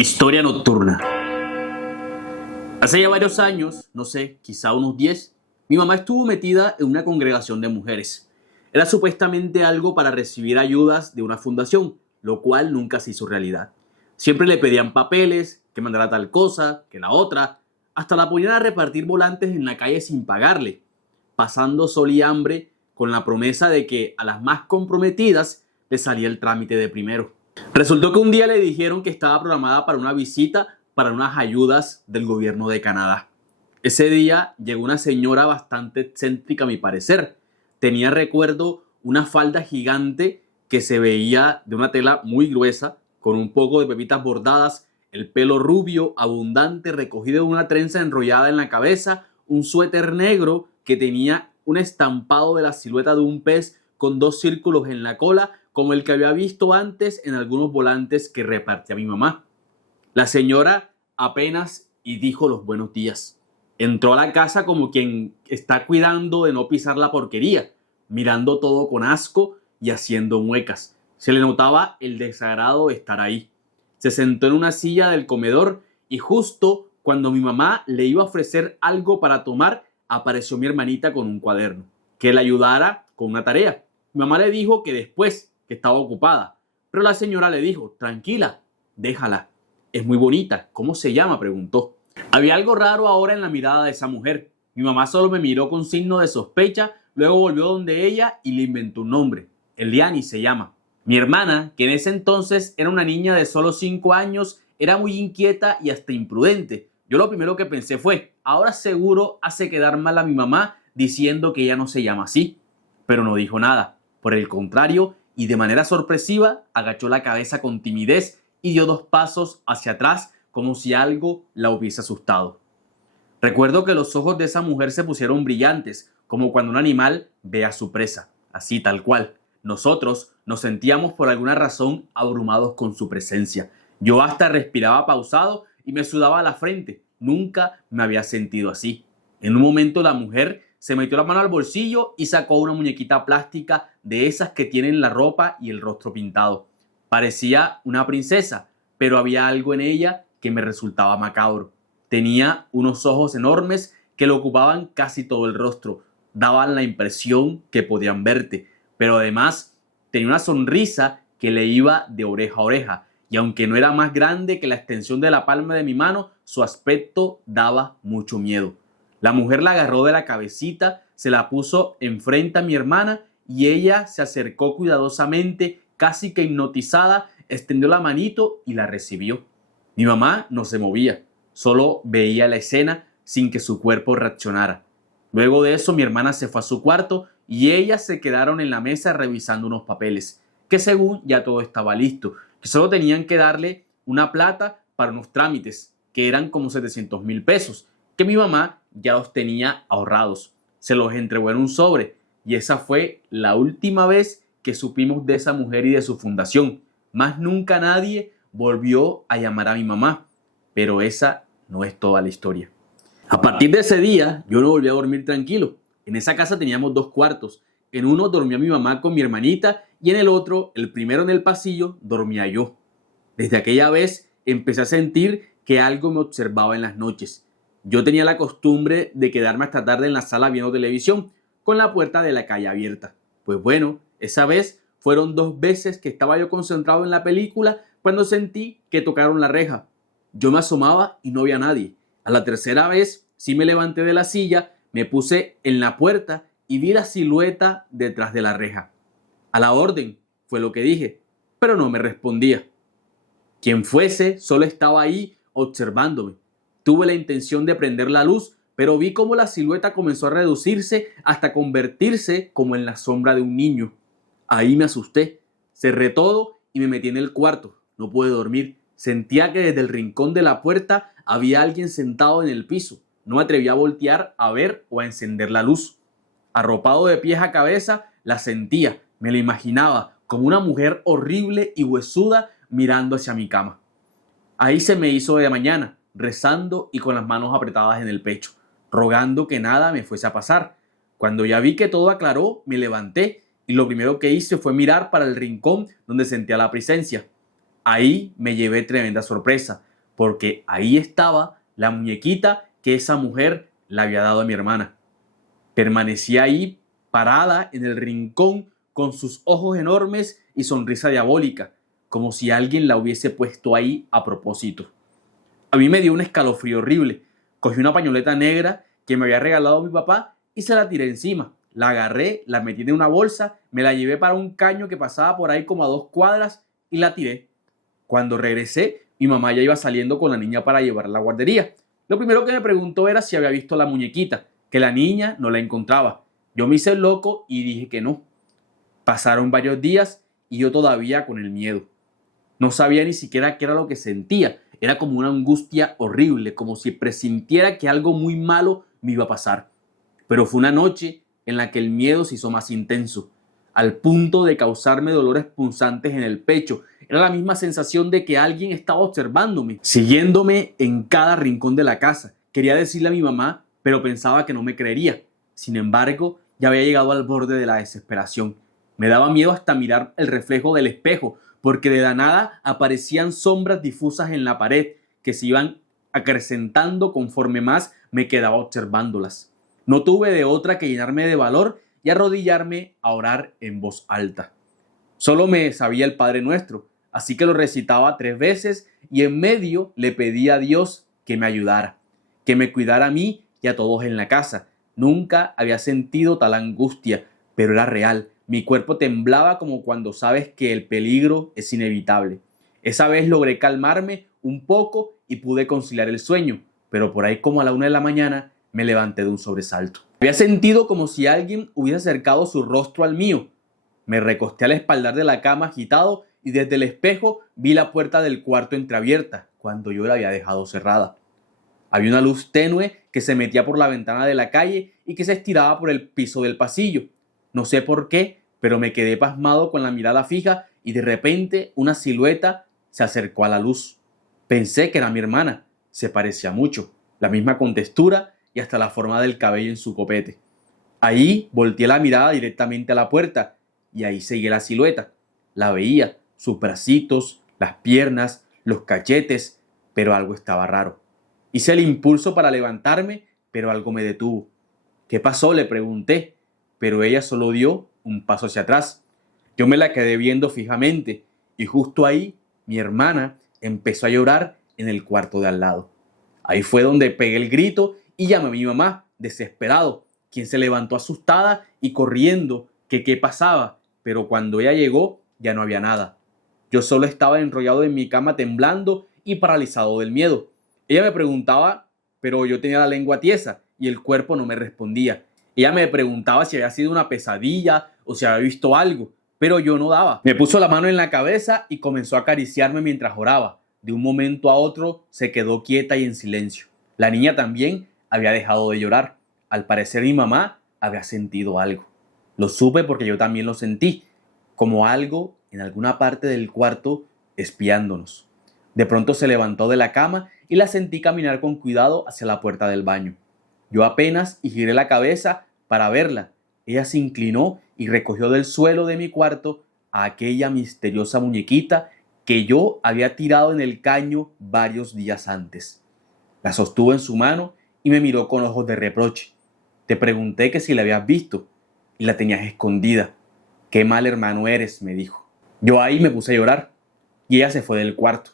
Historia nocturna. Hace ya varios años, no sé, quizá unos 10, mi mamá estuvo metida en una congregación de mujeres. Era supuestamente algo para recibir ayudas de una fundación, lo cual nunca se hizo realidad. Siempre le pedían papeles, que mandara tal cosa, que la otra, hasta la ponían a repartir volantes en la calle sin pagarle, pasando sol y hambre con la promesa de que a las más comprometidas les salía el trámite de primero. Resultó que un día le dijeron que estaba programada para una visita para unas ayudas del gobierno de Canadá. Ese día llegó una señora bastante excéntrica a mi parecer. Tenía, recuerdo, una falda gigante que se veía de una tela muy gruesa, con un poco de pepitas bordadas, el pelo rubio, abundante, recogido en una trenza enrollada en la cabeza, un suéter negro que tenía un estampado de la silueta de un pez con dos círculos en la cola, como el que había visto antes en algunos volantes que repartía mi mamá. La señora apenas y dijo los buenos días. Entró a la casa como quien está cuidando de no pisar la porquería, mirando todo con asco y haciendo muecas. Se le notaba el desagrado de estar ahí. Se sentó en una silla del comedor y justo cuando mi mamá le iba a ofrecer algo para tomar, apareció mi hermanita con un cuaderno, que le ayudara con una tarea. Mi mamá le dijo que después, que estaba ocupada, pero la señora le dijo, tranquila, déjala, es muy bonita. ¿Cómo se llama?, preguntó. Había algo raro ahora en la mirada de esa mujer. Mi mamá solo me miró con signo de sospecha, luego volvió donde ella y le inventó un nombre. Eliani se llama. Mi hermana, que en ese entonces era una niña de solo 5 años, era muy inquieta y hasta imprudente. Yo lo primero que pensé fue, ahora seguro hace quedar mal a mi mamá diciendo que ella no se llama así. Pero no dijo nada. Por el contrario, y de manera sorpresiva, agachó la cabeza con timidez y dio 2 pasos hacia atrás como si algo la hubiese asustado. Recuerdo que los ojos de esa mujer se pusieron brillantes, como cuando un animal ve a su presa, así tal cual. Nosotros nos sentíamos por alguna razón abrumados con su presencia. Yo hasta respiraba pausado y me sudaba la frente. Nunca me había sentido así. En un momento la mujer se metió la mano al bolsillo y sacó una muñequita plástica de esas que tienen la ropa y el rostro pintado. Parecía una princesa, pero había algo en ella que me resultaba macabro. Tenía unos ojos enormes que le ocupaban casi todo el rostro. Daban la impresión que podían verte, pero además tenía una sonrisa que le iba de oreja a oreja. Y aunque no era más grande que la extensión de la palma de mi mano, su aspecto daba mucho miedo. La mujer la agarró de la cabecita, se la puso enfrente a mi hermana y ella se acercó cuidadosamente, casi que hipnotizada, extendió la manito y la recibió. Mi mamá no se movía, solo veía la escena sin que su cuerpo reaccionara. Luego de eso mi hermana se fue a su cuarto y ellas se quedaron en la mesa revisando unos papeles, que según ya todo estaba listo, que solo tenían que darle una plata para unos trámites, que eran como 700,000 pesos, que mi mamá ya los tenía ahorrados. Se los entregó en un sobre y esa fue la última vez que supimos de esa mujer y de su fundación. Más nunca nadie volvió a llamar a mi mamá, pero esa no es toda la historia. A partir de ese día yo no volví a dormir tranquilo. En esa casa teníamos 2 cuartos. En uno dormía mi mamá con mi hermanita y en el otro, el primero en el pasillo, dormía yo. Desde aquella vez empecé a sentir que algo me observaba en las noches. Yo tenía la costumbre de quedarme hasta tarde en la sala viendo televisión, con la puerta de la calle abierta. Pues bueno, esa vez fueron 2 veces que estaba yo concentrado en la película cuando sentí que tocaron la reja. Yo me asomaba y no había nadie. A la tercera vez sí me levanté de la silla, me puse en la puerta y vi la silueta detrás de la reja. A la orden, fue lo que dije, pero no me respondía. Quien fuese solo estaba ahí observándome. Tuve la intención de prender la luz, pero vi cómo la silueta comenzó a reducirse hasta convertirse como en la sombra de un niño. Ahí me asusté, cerré todo y me metí en el cuarto. No pude dormir. Sentía que desde el rincón de la puerta había alguien sentado en el piso. No me atreví a voltear a ver o a encender la luz. Arropado de pies a cabeza, la sentía, me la imaginaba como una mujer horrible y huesuda mirando hacia mi cama. Ahí se me hizo de mañana, rezando y con las manos apretadas en el pecho, rogando que nada me fuese a pasar. Cuando ya vi que todo aclaró, me levanté y lo primero que hice fue mirar para el rincón donde sentía la presencia. Ahí me llevé tremenda sorpresa, porque ahí estaba la muñequita que esa mujer le había dado a mi hermana. Permanecía ahí, parada en el rincón, con sus ojos enormes y sonrisa diabólica, como si alguien la hubiese puesto ahí a propósito. A mí me dio un escalofrío horrible. Cogí una pañoleta negra que me había regalado mi papá y se la tiré encima. La agarré, la metí en una bolsa, me la llevé para un caño que pasaba por ahí como a 2 cuadras y la tiré. Cuando regresé, mi mamá ya iba saliendo con la niña para llevarla a la guardería. Lo primero que me preguntó era si había visto a la muñequita, que la niña no la encontraba. Yo me hice el loco y dije que no. Pasaron varios días y yo todavía con el miedo. No sabía ni siquiera qué era lo que sentía. Era como una angustia horrible, como si presintiera que algo muy malo me iba a pasar. Pero fue una noche en la que el miedo se hizo más intenso, al punto de causarme dolores punzantes en el pecho. Era la misma sensación de que alguien estaba observándome, siguiéndome en cada rincón de la casa. Quería decirle a mi mamá, pero pensaba que no me creería. Sin embargo, ya había llegado al borde de la desesperación. Me daba miedo hasta mirar el reflejo del espejo, porque de la nada aparecían sombras difusas en la pared que se iban acrecentando conforme más me quedaba observándolas. No tuve de otra que llenarme de valor y arrodillarme a orar en voz alta. Solo me sabía el Padre Nuestro, así que lo recitaba 3 veces y en medio le pedí a Dios que me ayudara, que me cuidara a mí y a todos en la casa. Nunca había sentido tal angustia, pero era real. Mi cuerpo temblaba como cuando sabes que el peligro es inevitable. Esa vez logré calmarme un poco y pude conciliar el sueño, pero por ahí como a la 1 de la mañana me levanté de un sobresalto. Había sentido como si alguien hubiese acercado su rostro al mío. Me recosté al espaldar de la cama agitado y desde el espejo vi la puerta del cuarto entreabierta cuando yo la había dejado cerrada. Había una luz tenue que se metía por la ventana de la calle y que se estiraba por el piso del pasillo. No sé por qué, pero me quedé pasmado con la mirada fija y de repente una silueta se acercó a la luz. Pensé que era mi hermana. Se parecía mucho, la misma contextura y hasta la forma del cabello en su copete. Ahí volteé la mirada directamente a la puerta y ahí seguí la silueta. La veía, sus bracitos, las piernas, los cachetes, pero algo estaba raro. Hice el impulso para levantarme, pero algo me detuvo. ¿Qué pasó?, le pregunté, pero ella solo dio un paso hacia atrás. Yo me la quedé viendo fijamente y justo ahí mi hermana empezó a llorar en el cuarto de al lado. Ahí fue donde pegué el grito y llamé a mi mamá, desesperado, quien se levantó asustada y corriendo que qué pasaba, pero cuando ella llegó ya no había nada. Yo solo estaba enrollado en mi cama temblando y paralizado del miedo. Ella me preguntaba, pero yo tenía la lengua tiesa y el cuerpo no me respondía. Ella me preguntaba si había sido una pesadilla o si había visto algo, pero yo no daba. Me puso la mano en la cabeza y comenzó a acariciarme mientras oraba. De un momento a otro se quedó quieta y en silencio. La niña también había dejado de llorar. Al parecer mi mamá había sentido algo. Lo supe porque yo también lo sentí, como algo en alguna parte del cuarto espiándonos. De pronto se levantó de la cama y la sentí caminar con cuidado hacia la puerta del baño. Yo apenas y giré la cabeza para verla. Ella se inclinó y recogió del suelo de mi cuarto a aquella misteriosa muñequita que yo había tirado en el caño varios días antes. La sostuvo en su mano y me miró con ojos de reproche. Te pregunté que si la habías visto y la tenías escondida. Qué mal hermano eres, me dijo. Yo ahí me puse a llorar y ella se fue del cuarto.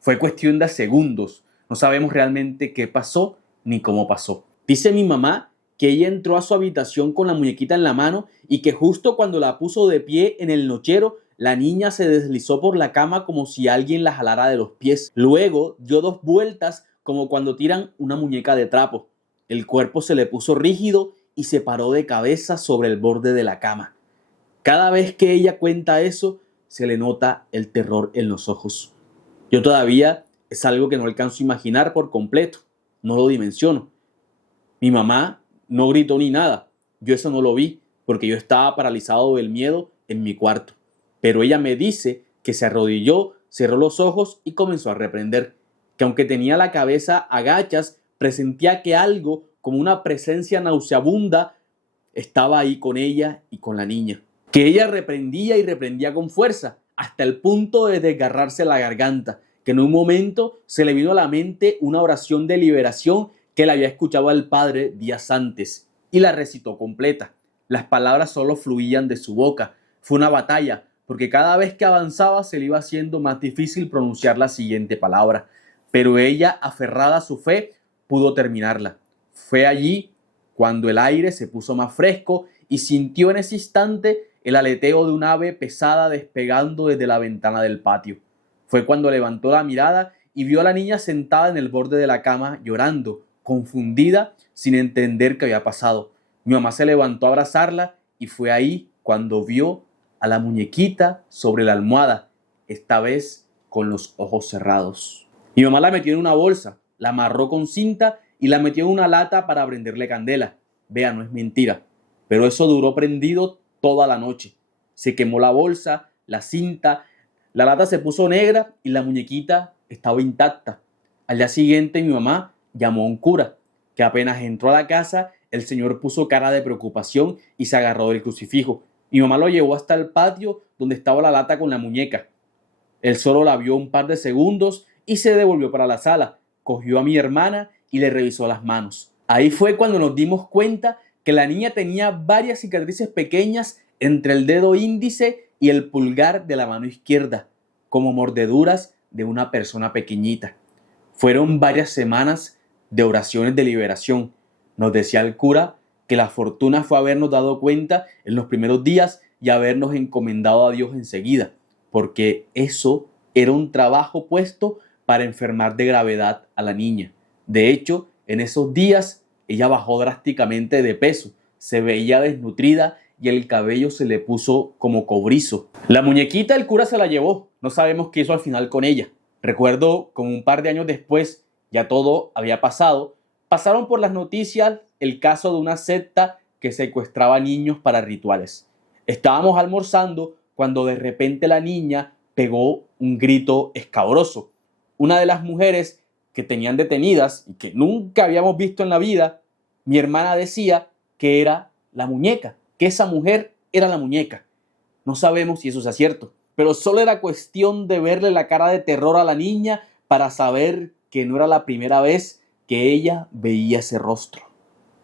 Fue cuestión de segundos. No sabemos realmente qué pasó ni cómo pasó. Dice mi mamá que ella entró a su habitación con la muñequita en la mano y que justo cuando la puso de pie en el nochero, la niña se deslizó por la cama como si alguien la jalara de los pies. Luego dio 2 vueltas como cuando tiran una muñeca de trapo. El cuerpo se le puso rígido y se paró de cabeza sobre el borde de la cama. Cada vez que ella cuenta eso, se le nota el terror en los ojos. Yo todavía es algo que no alcanzo a imaginar por completo. No lo dimensiono. Mi mamá no gritó ni nada. Yo eso no lo vi porque yo estaba paralizado del miedo en mi cuarto. Pero ella me dice que se arrodilló, cerró los ojos y comenzó a reprender. Que aunque tenía la cabeza a gachas, presentía que algo como una presencia nauseabunda estaba ahí con ella y con la niña. Que ella reprendía y reprendía con fuerza hasta el punto de desgarrarse la garganta. que en un momento se le vino a la mente una oración de liberación que le había escuchado al padre días antes y la recitó completa. Las palabras solo fluían de su boca. Fue una batalla, porque cada vez que avanzaba se le iba haciendo más difícil pronunciar la siguiente palabra. Pero ella, aferrada a su fe, pudo terminarla. Fue allí cuando el aire se puso más fresco y sintió en ese instante el aleteo de un ave pesada despegando desde la ventana del patio. Fue cuando levantó la mirada y vio a la niña sentada en el borde de la cama llorando, confundida, sin entender qué había pasado. Mi mamá se levantó a abrazarla y fue ahí cuando vio a la muñequita sobre la almohada, esta vez con los ojos cerrados. Mi mamá la metió en una bolsa, la amarró con cinta y la metió en una lata para prenderle candela. Vea, no es mentira, pero eso duró prendido toda la noche. Se quemó la bolsa, la cinta, la lata se puso negra y la muñequita estaba intacta. Al día siguiente mi mamá llamó a un cura, que apenas entró a la casa, el señor puso cara de preocupación y se agarró del crucifijo. Mi mamá lo llevó hasta el patio donde estaba la lata con la muñeca. Él solo la vio un par de segundos y se devolvió para la sala. Cogió a mi hermana y le revisó las manos. Ahí fue cuando nos dimos cuenta que la niña tenía varias cicatrices pequeñas entre el dedo índice y el pulgar de la mano izquierda, como mordeduras de una persona pequeñita. Fueron varias semanas de oraciones de liberación. Nos decía el cura que la fortuna fue habernos dado cuenta en los primeros días y habernos encomendado a Dios enseguida, porque eso era un trabajo puesto para enfermar de gravedad a la niña. De hecho, en esos días ella bajó drásticamente de peso, se veía desnutrida y el cabello se le puso como cobrizo. La muñequita el cura se la llevó, no sabemos qué hizo al final con ella. Recuerdo como un par de años después, ya todo había pasado, pasaron por las noticias el caso de una secta que secuestraba niños para rituales. Estábamos almorzando cuando de repente la niña pegó un grito escabroso. Una de las mujeres que tenían detenidas y que nunca habíamos visto en la vida, mi hermana decía que era la muñeca, que esa mujer era la muñeca. No sabemos si eso sea cierto, pero solo era cuestión de verle la cara de terror a la niña para saber que no era la primera vez que ella veía ese rostro.